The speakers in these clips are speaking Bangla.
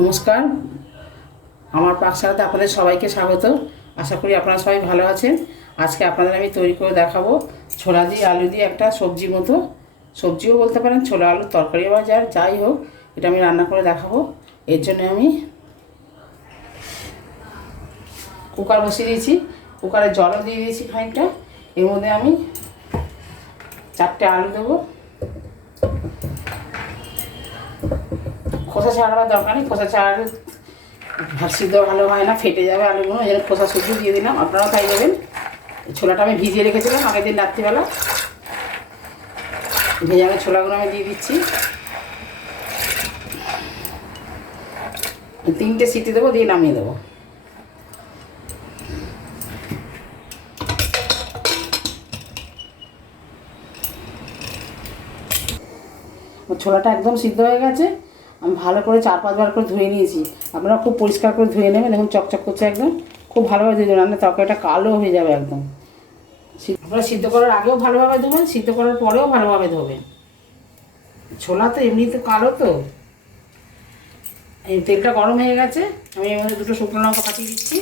নমস্কার, আমার পাকশালাতে আপনাদের সবাইকে স্বাগত। আশা করি আপনারা সবাই ভালো আছেন। আজকে আপনাদের আমি তৈরি করে দেখাবো ছোলা দিয়ে আলু দিয়ে একটা সবজি মতো, সবজিও বলতে পারেন, ছোলা আলুর তরকারি বা যাই হোক, এটা আমি রান্না করে দেখাবো। এর জন্য আমি কুকার বসিয়ে দিয়েছি, কুকারে জলও দিয়ে দিয়েছি খানিকটা। এর মধ্যে আমি 4টে আলু দেবো। খোসা ছাড়াবার দরকার নেই, খোসা ছাড়ালে সিদ্ধ ভালো হয় না, ফেটে যাবে আলুগুলো, এই জন্য খোসা শুদ্ধ দিয়ে দিলাম। আপনারাও তাই দেবেন। ছোলাটা আমি ভিজিয়ে রেখেছিলাম আগের দিন রাত্রিবেলা, ভেজানো ছোলাগুলো আমি দিয়ে দিচ্ছি। 3টে সিটি দেবো, দিয়ে নামিয়ে দেবো। ছোলাটা একদম সিদ্ধ হয়ে গেছে। আমি ভালো করে 4-5 বার করে ধুয়ে নিয়েছি। আপনারা খুব পরিষ্কার করে ধুয়ে নেবেন, দেখুন চকচক করছে একদম। খুব ভালোভাবে ধুয়ে দেবেন, না তরকারিটা কালো হয়ে যাবে একদম। আপনারা সিদ্ধ করার আগেও ভালোভাবে ধোবেন, সিদ্ধ করার পরেও ভালোভাবে ধোবেন। ছোলা তো এমনিতে কালো, তো এই তেলটা গরম হয়ে গেছে। আমি এর মধ্যে 2টো শুকনো লঙ্কা কাটিয়ে দিচ্ছি,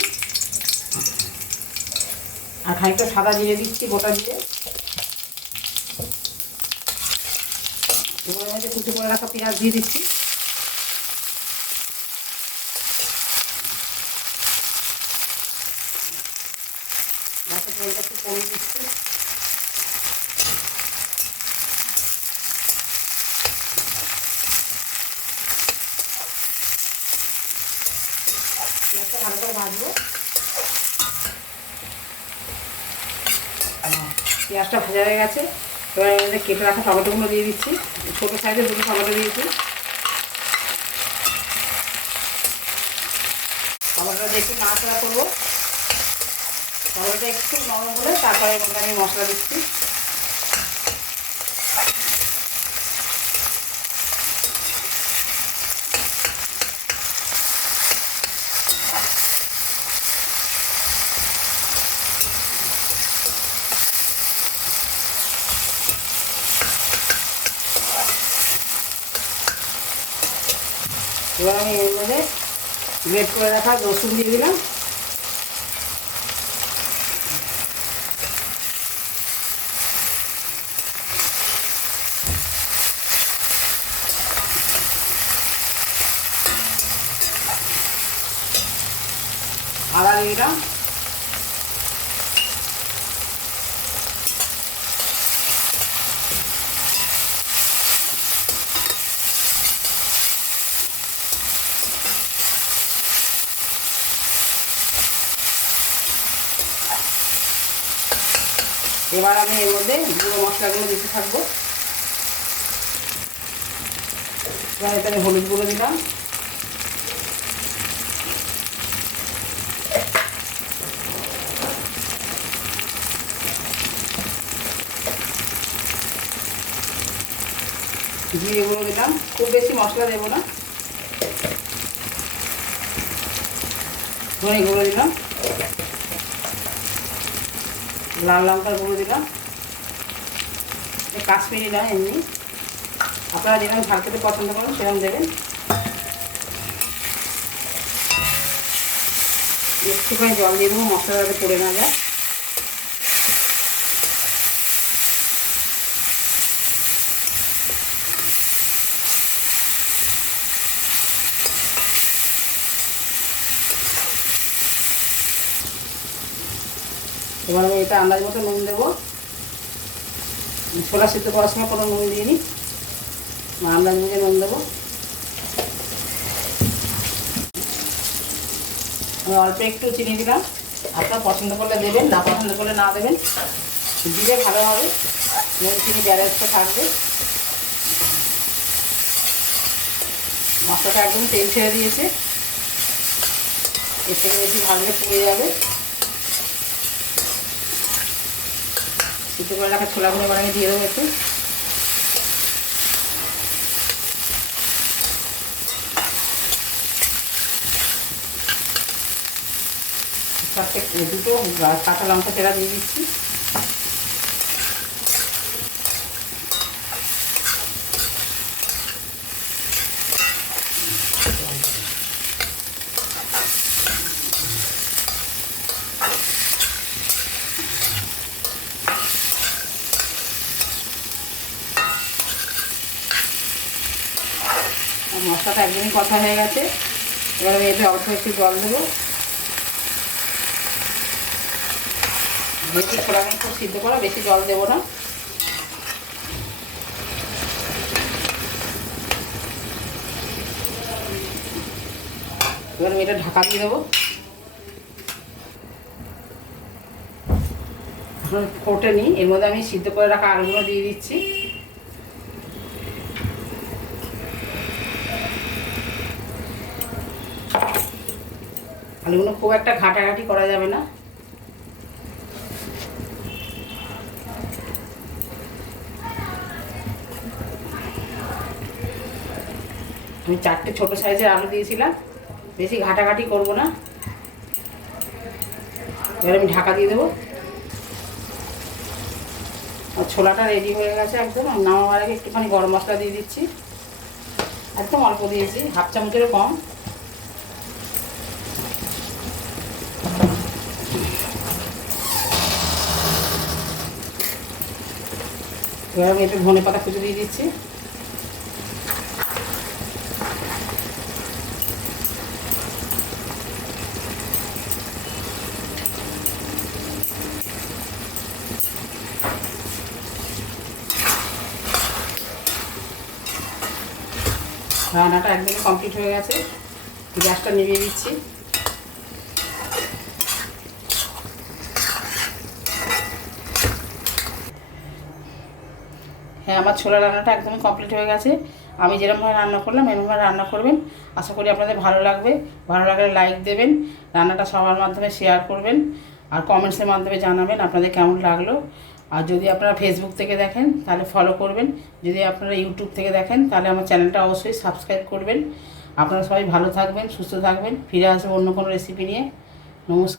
আর খানিকটা সাদা জিরে দিচ্ছি, গোটা জিরে। এবার মধ্যে কুচি করে রাখা পেঁয়াজ দিয়ে দিচ্ছি। তেলটা একটু কমিয়ে দিচ্ছি। পেঁয়াজটা ভালো করে ভাজবো। পেঁয়াজটা ভাজা হয়ে গেছে। এবার এর মধ্যে কেটে রাখা টমেটোগুলো দিয়ে দিচ্ছি। ছোটো সাইজের 2টো টমেটো দিয়েছি। টমেটোটা দিয়ে একটু নাড়াচাড়া করবো। টমেটোটা একটু নরম হলে তারপরে এর মধ্যে আমি মশলা দিচ্ছি। এবার আমি এর মধ্যে গ্রেট করে রাখা রসুন দিয়ে দিলাম। আদা দিয়ে দিলাম। এবার আমি এর মধ্যে গুঁড়ো মশলাগুলো দিতে থাকবো। এবার এতে আমি হলুদ গুঁড়ো দিলাম, জিরে গুঁড়ো দিলাম। খুব বেশি মশলা দেবো না। ধনে গুঁড়ো দিলাম, লাল লঙ্কার গুঁড়ো দিলাম। কাশ্মীরি নয়, এমনি আপনারা যেরকম ঝাল খেতে পছন্দ করেন সেরকম দেবেন। একটুখানি জল দিয়ে দেবো, মশলা যাতে পড়ে না যায়। এবার আমি এটা আন্দাজ মতো নুন দেবো। ছোলা সিদ্ধ করার সময় কোনো নুন দিয়ে নিই, আন্দাজ বুঝে নুন দেবো। আমি অল্প একটু চিনি দিলাম, আপনারা পছন্দ করলে দেবেন, না পছন্দ করলে না দেবেন। দিলে ভালো হবে, নুন চিনি ব্যালেন্সটা থাকবে। মশলাটা একদম তেল ছেড়ে দিয়েছে, এর থেকে বেশি ভাজলে পুড়ে যাবে। সিদ্ধ করে রাখা ছোলাগুলো এবার আমি দিয়ে দেবো একটু। সাথে 2টো কাঁচা লঙ্কা চেরা দিয়ে দিচ্ছি। মশলাটা একদমই কষা হয়ে গেছে। এবার আমি এতে অল্প একটু জল দেবো। যেহেতু ছোলাগুলো খুব সিদ্ধ করা, বেশি জল দেবো না। এবার আমি এটা ঢাকা দিয়ে দেবো। এখন ফোটে নিই, এর মধ্যে আমি সিদ্ধ করে রাখা আলুগুলো দিয়ে দিচ্ছি। আলুগুলো খুব একটা ঘাটাঘাটি করা যাবে না। আমি 4টে ছোটো সাইজের আলু দিয়েছিলাম, বেশি ঘাটাঘাটি করব না। এবার আমি ঢাকা দিয়ে দেবো। আর ছোলাটা রেডি হয়ে গেছে একদম। নামাবার আগে একটুখানি গরম মশলা দিয়ে দিচ্ছি, একদম অল্প দিয়েছি, হাফ চামচেরও কম। এবার আমি একটু ধনে পাতা কুচি দিয়ে দিচ্ছি। রান্নাটা একদমই কমপ্লিট হয়ে গেছে। গ্যাসটা নিভিয়ে দিচ্ছি। হ্যাঁ, আমার ছোলা রান্নাটা একদমই কমপ্লিট হয়ে গেছে। আমি যেরকমভাবে রান্না করলাম এরকমভাবে রান্না করবেন। আশা করি আপনাদের ভালো লাগবে। ভালো লাগলে লাইক দেবেন, রান্নাটা সবার মাধ্যমে শেয়ার করবেন, আর কমেন্টসের মাধ্যমে জানাবেন আপনাদের কেমন লাগলো। আর যদি আপনারা ফেসবুক থেকে দেখেন তাহলে ফলো করবেন, যদি আপনারা ইউটিউব থেকে দেখেন তাহলে আমার চ্যানেলটা অবশ্যই সাবস্ক্রাইব করবেন। আপনারা সবাই ভালো থাকবেন, সুস্থ থাকবেন। ফিরে আসবো অন্য কোনো রেসিপি নিয়ে। নমস্কার।